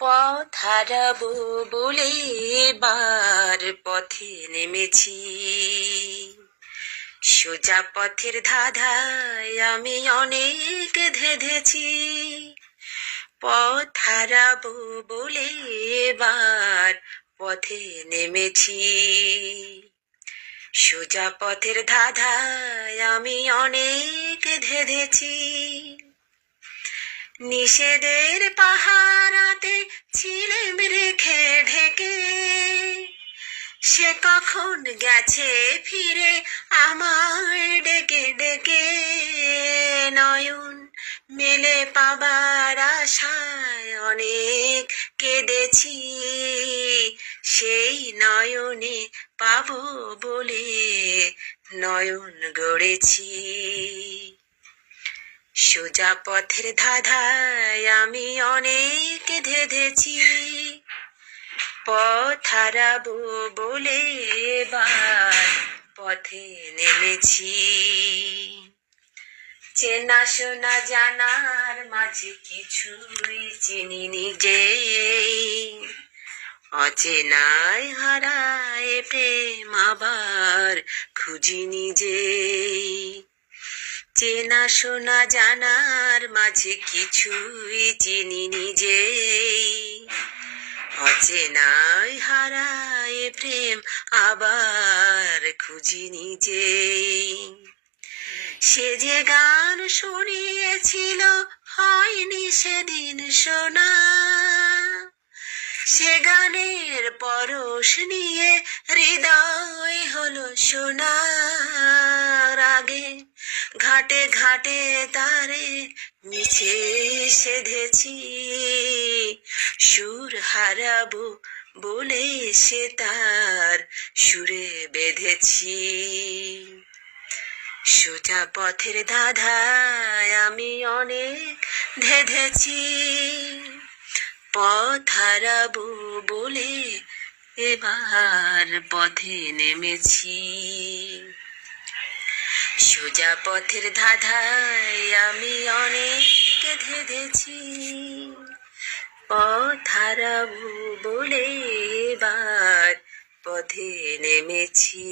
পথ হারাবো বলে এবার পথে নেমেছি। সোজা পথের ধাঁধায় আমি অনেক ধেঁধেছি। পথ হারাবো বলে এবার পথে নেমেছি। সোজা পথের ধাঁধায় আমি অনেক ধেঁধেছি। নিষেধের পাহারাতে ছিলেম রেখে ঢেকে, সে কখন গেছে ফিরে আমায় ডেকে ডেকে। নয়ন মেলে পাবার আশায় অনেক কেঁদেছি, সেই নয়নে পাবো বলে নয়ন গড়েছি। সোজা পথের ধাঁধায় আমি অনেক ধেঁধেছি। পথ হারাবো বলে এবার পথে নেমেছি। চেনা শোনা জানার মাঝে কিছুই চিনি নিজে, অচেনায় হারায় প্রেম আবার খুঁজি নিজে। চেনা শোনা জানার মাঝে কিছুই চিনি নিজে, অচেনায় হারায় প্রেম আবার খুঁজি নিজে। সে যে গান শুনিয়েছিল হয়নি সেদিন শোনা, সে গানের পরশ নিয়ে হৃদয় হলো সোনা। আগে ঘাটে ঘাটে তারে মিছে সেধেছি, সুর হারাবো বলে সে তার সুরে বেঁধেছি। সোজা পথের ধাঁধায় আমি অনেক ধেঁধেছি। পথ হারাবো বলে এবার পথে নেমেছি। সোজা পথের ধাঁধায় আমি অনেক ধেঁধেছি। পথ হারাবো বলে এবার পথে নেমেছি।